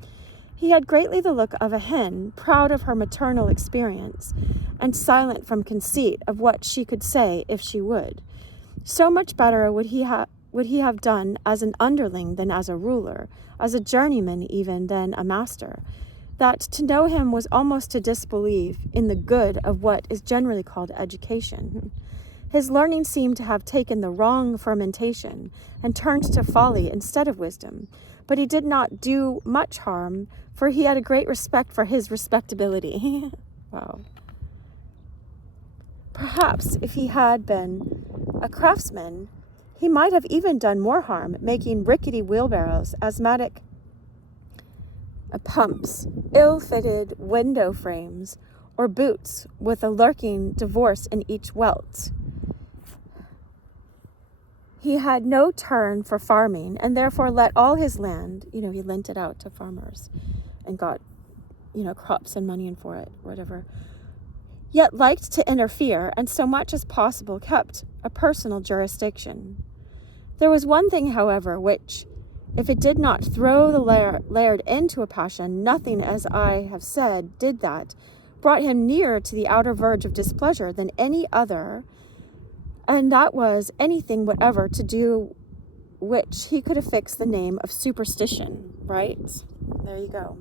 He had greatly the look of a hen, proud of her maternal experience, and silent from conceit of what she could say if she would. So much better would he have done as an underling than as a ruler, as a journeyman even than a master, that to know him was almost to disbelieve in the good of what is generally called education. His learning seemed to have taken the wrong fermentation and turned to folly instead of wisdom, but he did not do much harm, for he had a great respect for his respectability. Wow. Perhaps if he had been a craftsman, he might have even done more harm, making rickety wheelbarrows, asthmatic pumps, ill-fitted window frames, or boots with a lurking divorce in each welt. He had no turn for farming, and therefore let all his land, he lent it out to farmers and got, crops and money in for it, whatever. Yet liked to interfere, and so much as possible kept a personal jurisdiction. There was one thing, however, which, if it did not throw the laird into a passion, nothing, as I have said, did that, brought him nearer to the outer verge of displeasure than any other, and that was anything whatever to do which he could affix the name of superstition, right? There you go.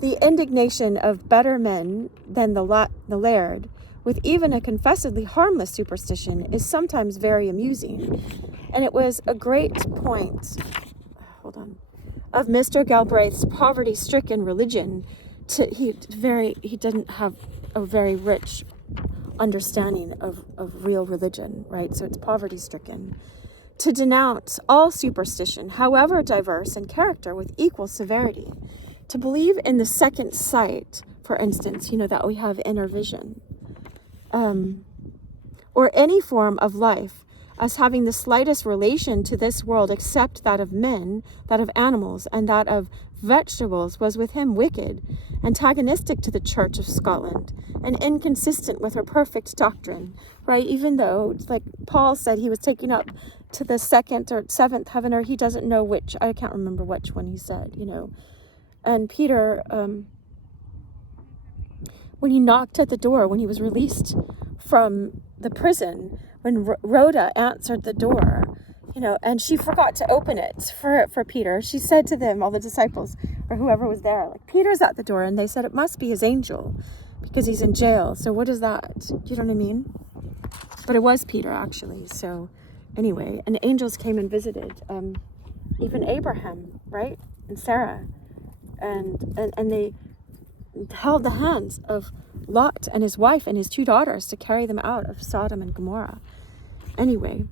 The indignation of better men than the laird, with even a confessedly harmless superstition, is sometimes very amusing, and it was a great point, of Mr. Galbraith's poverty-stricken religion. He didn't have a very rich understanding of real religion, right? So it's poverty-stricken. to denounce all superstition, however diverse in character, with equal severity, to believe in the second sight, for instance, that we have inner vision, or any form of life as having the slightest relation to this world except that of men, that of animals, and that of vegetables, was with him wicked, antagonistic to the Church of Scotland, and inconsistent with her perfect doctrine, right? Even though, like Paul said, he was taken up to the second or seventh heaven, or he doesn't know which, I can't remember which one he said, And Peter, when he knocked at the door, when he was released from the prison, when Rhoda answered the door, and she forgot to open it for Peter, she said to them, all the disciples, or whoever was there, like, Peter's at the door, and they said it must be his angel, because he's in jail. So what is that? You know what I mean? But it was Peter, actually. So anyway, and angels came and visited, even Abraham, right? And Sarah, and they held the hands of Lot and his wife and his 2 daughters to carry them out of Sodom and Gomorrah. Anyway,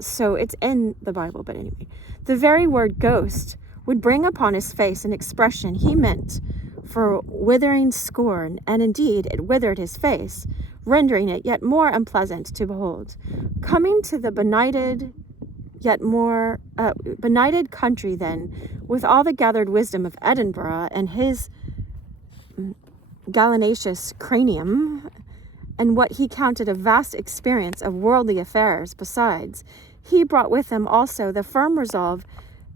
so it's in the Bible, but anyway. The very word ghost would bring upon his face an expression he meant for withering scorn, and indeed it withered his face, rendering it yet more unpleasant to behold. Coming to the benighted country then, with all the gathered wisdom of Edinburgh and his gallinaceous cranium, and what he counted a vast experience of worldly affairs besides, he brought with him also the firm resolve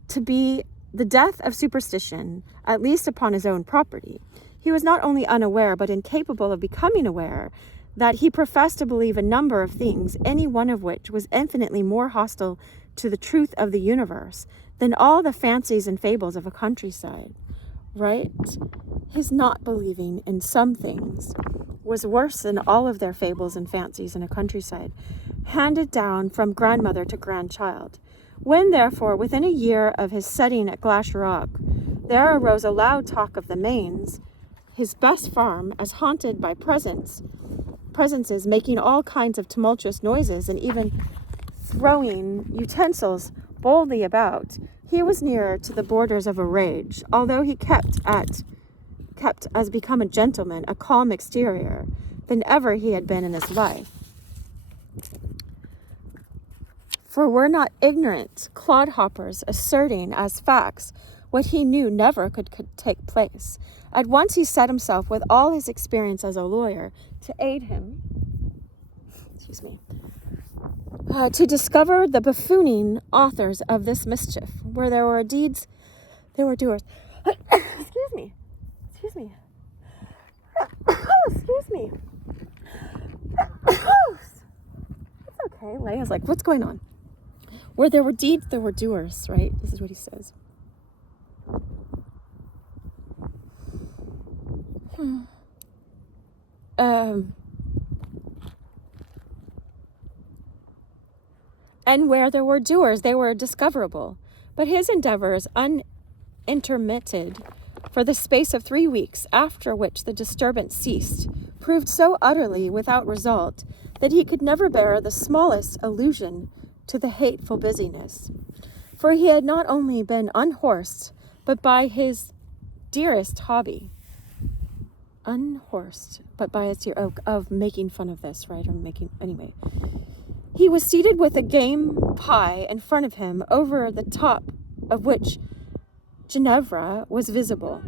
to be the death of superstition, at least upon his own property. He was not only unaware, but incapable of becoming aware, that he professed to believe a number of things, any one of which was infinitely more hostile to the truth of the universe than all the fancies and fables of a countryside. Right? His not believing in some things was worse than all of their fables and fancies in a countryside, handed down from grandmother to grandchild. When, therefore, within a year of his setting at Glashruach, there arose a loud talk of the Mains, his best farm, as haunted by presences making all kinds of tumultuous noises, and even throwing utensils boldly about, he was nearer to the borders of a rage, although he kept as become a gentleman, a calm exterior, than ever he had been in his life. For were not ignorant clodhoppers asserting as facts what he knew never could take place, at once he set himself with all his experience as a lawyer to aid him, to discover the buffooning authors of this mischief. Where there were deeds, there were doers. Excuse me. It's okay. Leia's like, what's going on? Where there were deeds, there were doers, right? This is what he says. And where there were doers, they were discoverable. But his endeavors, unintermitted for the space of 3 weeks, after which the disturbance ceased, proved so utterly without result that he could never bear the smallest allusion to the hateful busyness. For he had not only been unhorsed, but by his dearest hobby, of making fun of this, right? Anyway. He was seated with a game pie in front of him, over the top of which Ginevra was visible.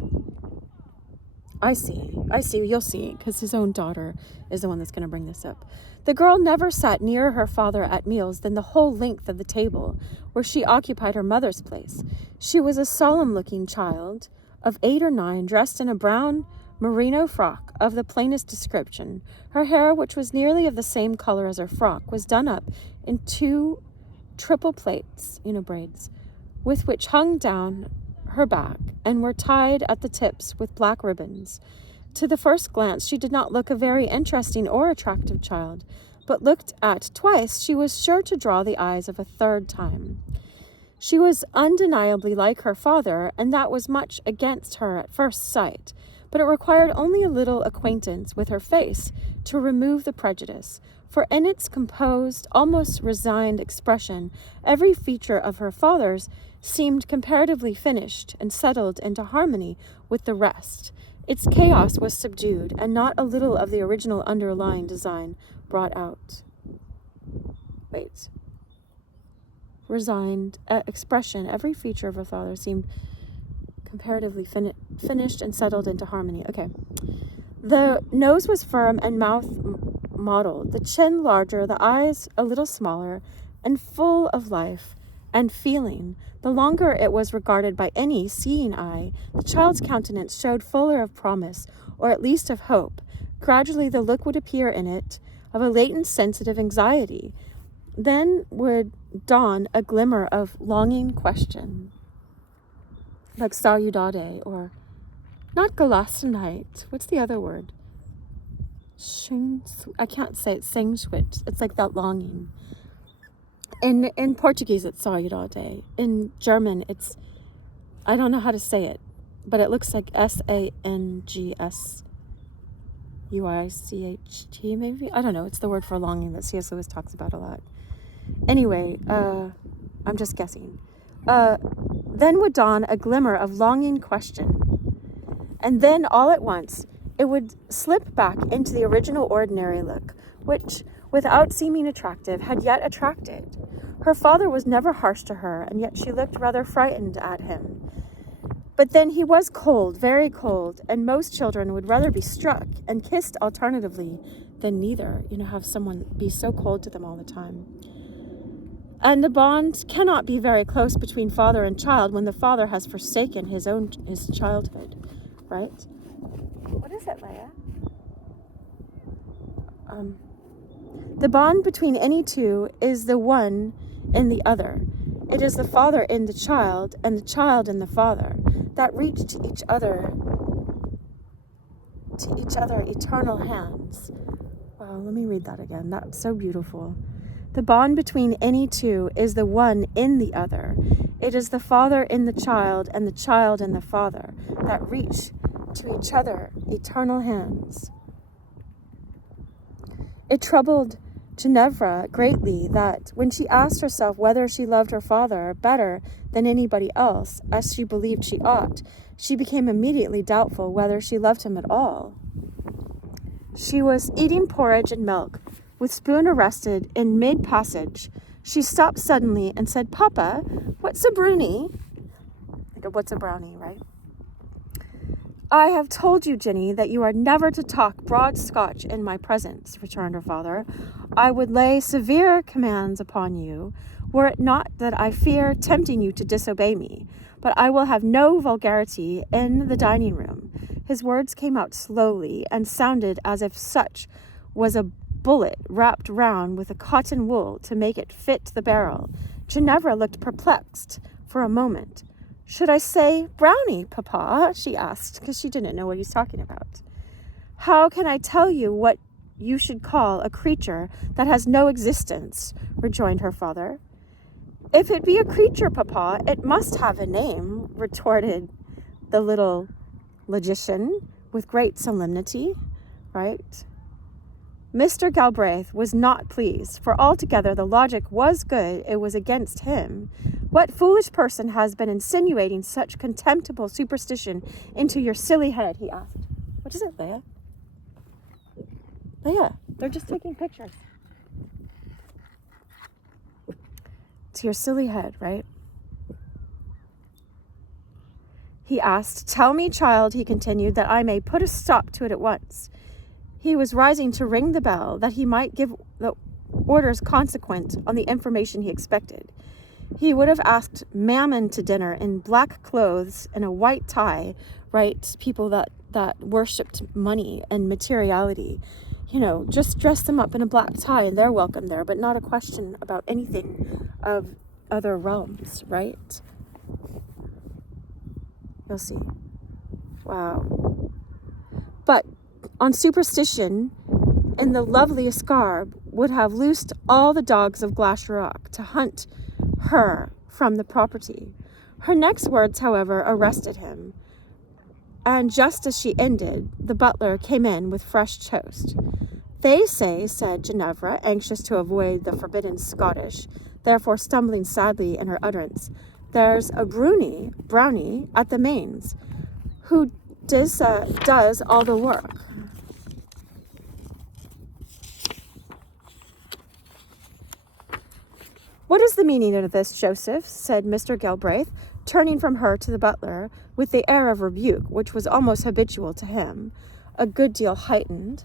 I see, you'll see, because his own daughter is the one that's going to bring this up. The girl never sat nearer her father at meals than the whole length of the table, where she occupied her mother's place. She was a solemn-looking child of 8 or 9, dressed in a brown merino frock of the plainest description. Her hair, which was nearly of the same color as her frock, was done up in 2 triple plaits, braids, with which hung down her back and were tied at the tips with black ribbons. To the first glance, she did not look a very interesting or attractive child, but looked at twice, she was sure to draw the eyes of a third time. She was undeniably like her father, and that was much against her at first sight. But it required only a little acquaintance with her face to remove the prejudice, for in its composed, almost resigned expression, every feature of her father's seemed comparatively finished and settled into harmony with the rest. Its chaos was subdued, and not a little of the original underlying design brought out. Resigned expression, every feature of her father seemed comparatively finished and settled into harmony. Okay. The nose was firm and mouth modeled, the chin larger, the eyes a little smaller, and full of life and feeling. The longer it was regarded by any seeing eye, the child's countenance showed fuller of promise, or at least of hope. Gradually the look would appear in it of a latent sensitive anxiety. Then would dawn a glimmer of longing question, like saudade, or not galastonite. What's the other word? I can't say it. Sengschwit. It's like that longing. In Portuguese, it's saudade. In German, it's, I don't know how to say it, but it looks like SANGSUICHT maybe? I don't know. It's the word for longing that C.S. Lewis talks about a lot. Anyway, I'm just guessing. Then would dawn a glimmer of longing question. And then all at once, it would slip back into the original ordinary look, which, without seeming attractive, had yet attracted. Her father was never harsh to her, and yet she looked rather frightened at him. But then he was cold, very cold, and most children would rather be struck and kissed alternatively than neither, have someone be so cold to them all the time. And the bond cannot be very close between father and child when the father has forsaken his childhood, right? What is it, Leia? The bond between any two is the one in the other. It is the father in the child and the child in the father that reach to each other eternal hands. Well, let me read that again. That's so beautiful. The bond between any two is the one in the other. It is the father in the child and the child in the father that reach to each other eternal hands. It troubled Ginevra greatly that when she asked herself whether she loved her father better than anybody else, as she believed she ought, she became immediately doubtful whether she loved him at all. She was eating porridge and milk, with spoon arrested in mid-passage. She stopped suddenly and said, "Papa, what's a brownie?" What's a brownie, right? "I have told you, Ginny, that you are never to talk broad Scotch in my presence," returned her father. "I would lay severe commands upon you, were it not that I fear tempting you to disobey me. But I will have no vulgarity in the dining room." His words came out slowly and sounded as if such was a bullet wrapped round with a cotton wool to make it fit the barrel. Ginevra looked perplexed for a moment. "Should I say brownie, Papa?" she asked, because she didn't know what he's talking about. "How can I tell you what you should call a creature that has no existence?" rejoined her father. "If it be a creature, Papa, it must have a name," retorted the little logician with great solemnity, right? Mr. Galbraith was not pleased, for altogether the logic was good, it was against him. "What foolish person has been insinuating such contemptible superstition into your silly head?" he asked. What is it, Leia? Leia, they're just taking pictures. To your silly head, right? He asked. "Tell me, child," he continued, "that I may put a stop to it at once." He was rising to ring the bell, that he might give the orders consequent on the information he expected. He would have asked Mammon to dinner in black clothes and a white tie, right? People that worshipped money and materiality. Just dress them up in a black tie and they're welcome there, but not a question about anything of other realms, right? You'll see. Wow. But on superstition, in the loveliest garb, would have loosed all the dogs of Glashruach to hunt her from the property. Her next words, however, arrested him, and just as she ended, the butler came in with fresh toast. They say, said Ginevra, anxious to avoid the forbidden Scottish, therefore stumbling sadly in her utterance, there's a brownie at the mains, who does all the work. What is the meaning of this, Joseph? Said Mr. Galbraith, turning from her to the butler with the air of rebuke which was almost habitual to him, a good deal heightened.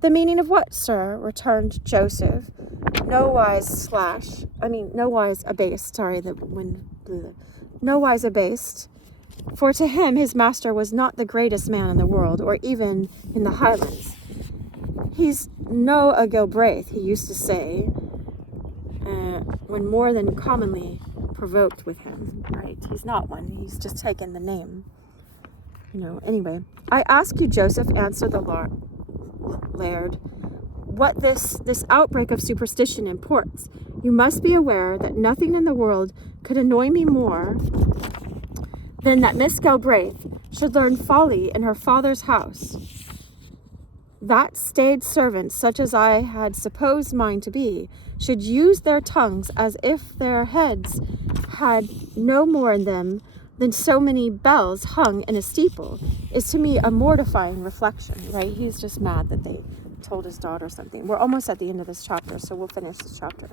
The meaning of what, sir? Returned Joseph, nowise abased, for to him his master was not the greatest man in the world, or even in the Highlands. He's no a Galbraith, he used to say, when more than commonly provoked with him, right? He's not one, he's just taken the name. Anyway. I ask you, Joseph, answered the laird, what this outbreak of superstition imports. You must be aware that nothing in the world could annoy me more than that Miss Galbraith should learn folly in her father's house. That staid servants, such as I had supposed mine to be, should use their tongues as if their heads had no more in them than so many bells hung in a steeple, is to me a mortifying reflection, right? He's just mad that they told his daughter something. We're almost at the end of this chapter, so we'll finish this chapter.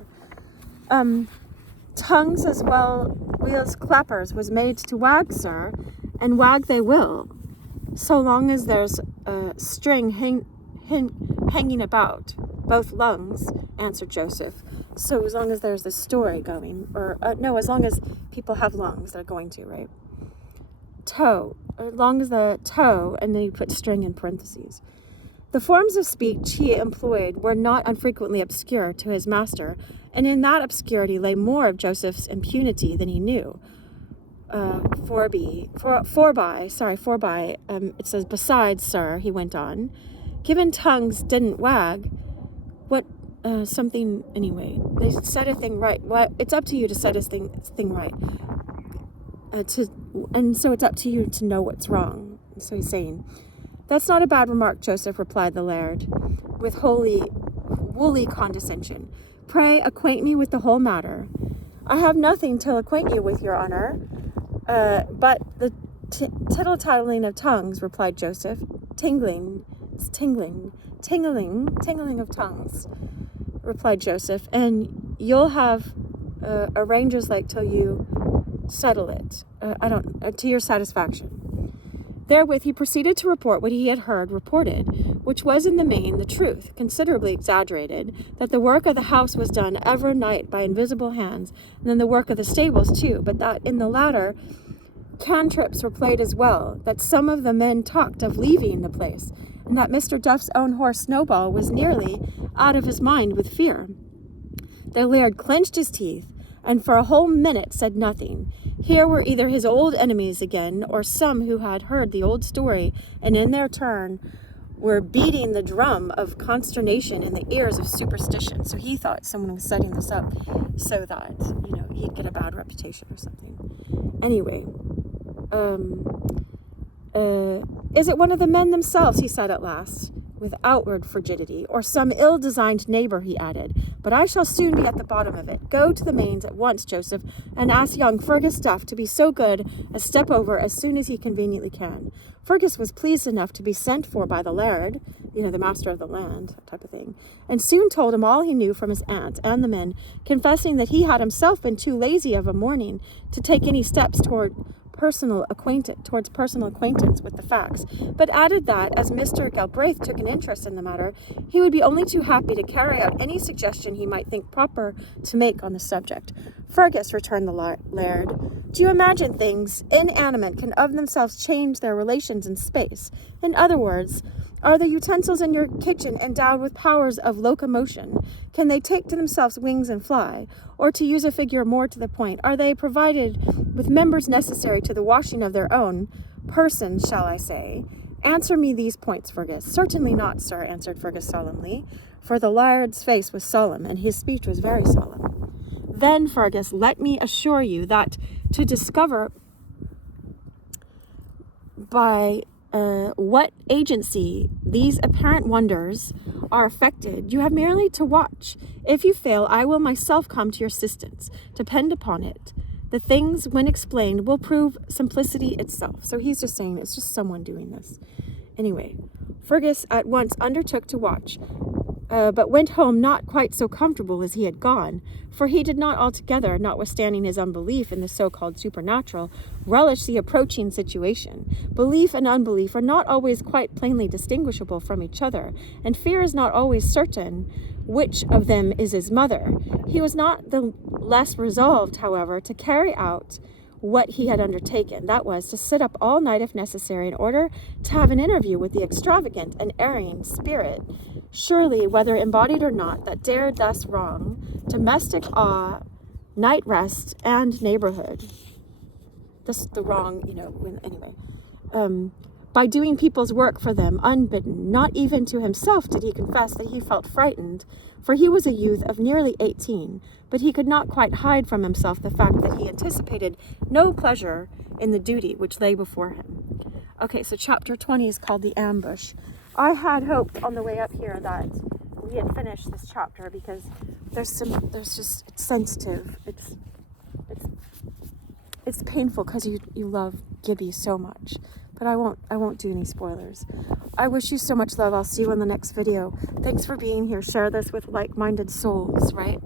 Tongues as well as clappers was made to wag, sir, and wag they will, so long as there's a string hanging about both lungs, answered Joseph. So as long as there's a story going, as long as people have lungs, they're going to, right? As long as the toe, and then you put string in parentheses. The forms of speech he employed were not unfrequently obscure to his master, and in that obscurity lay more of Joseph's impunity than he knew. Forby, it says, besides, sir, he went on, given tongues didn't wag, something, anyway, they said a thing right. Well, it's up to you to set a thing right. And so it's up to you to know what's wrong. So he's saying, that's not a bad remark, Joseph, replied the laird, with woolly condescension. Pray acquaint me with the whole matter. I have nothing to acquaint you with, your honour, but the tittle-tattling of tongues, replied Joseph. Tingling of tongues, replied Joseph, and you'll have arrangers like till you settle it, to your satisfaction. Therewith he proceeded to report what he had heard reported, which was in the main the truth, considerably exaggerated, that the work of the house was done ever night by invisible hands, and then the work of the stables too, but that in the latter cantrips were played as well, that some of the men talked of leaving the place, and that Mr. Duff's own horse Snowball was nearly out of his mind with fear. The laird clenched his teeth, and for a whole minute said nothing. Here were either his old enemies again, or some who had heard the old story, and in their turn were beating the drum of consternation in the ears of superstition. So he thought someone was setting this up so that, he'd get a bad reputation or something. Anyway, is it one of the men themselves, he said at last, with outward frigidity, or some ill-designed neighbor, he added, but I shall soon be at the bottom of it. Go to the mains at once, Joseph, and ask young Fergus Duff to be so good as step over as soon as he conveniently can. Fergus was pleased enough to be sent for by the laird, the master of the land, type of thing, and soon told him all he knew from his aunt and the men, confessing that he had himself been too lazy of a morning to take any steps towards personal acquaintance with the facts, but added that, as Mr. Galbraith took an interest in the matter, he would be only too happy to carry out any suggestion he might think proper to make on the subject. Fergus, returned the laird, do you imagine things inanimate can of themselves change their relations in space? In other words, are the utensils in your kitchen endowed with powers of locomotion? Can they take to themselves wings and fly? Or to use a figure more to the point, are they provided with members necessary to the washing of their own persons, shall I say? Answer me these points, Fergus. Certainly not, sir, answered Fergus solemnly, for the laird's face was solemn, and his speech was very solemn. Then, Fergus, let me assure you that to discover by what agency these apparent wonders are affected, you have merely to watch. If you fail, I will myself come to your assistance. Depend upon it. The things, when explained, will prove simplicity itself. So he's just saying it's just someone doing this. Anyway, Fergus at once undertook to watch, but went home not quite so comfortable as he had gone, for he did not altogether, notwithstanding his unbelief in the so-called supernatural, relish the approaching situation. Belief and unbelief are not always quite plainly distinguishable from each other, and fear is not always certain which of them is his mother. He was not the less resolved, however, to carry out what he had undertaken, that was, to sit up all night if necessary in order to have an interview with the extravagant and erring spirit, surely, whether embodied or not, that dared thus wrong domestic awe, night rest, and neighborhood. This is the wrong, anyway. By doing people's work for them unbidden, not even to himself did he confess that he felt frightened, for he was a youth of nearly 18, but he could not quite hide from himself the fact that he anticipated no pleasure in the duty which lay before him. Okay, so chapter 20 is called The Ambush. I had hoped on the way up here that we had finished this chapter because it's sensitive. It's painful because you love Gibbie so much. But I won't do any spoilers. I wish you so much love. I'll see you in the next video. Thanks for being here. Share this with like-minded souls, right?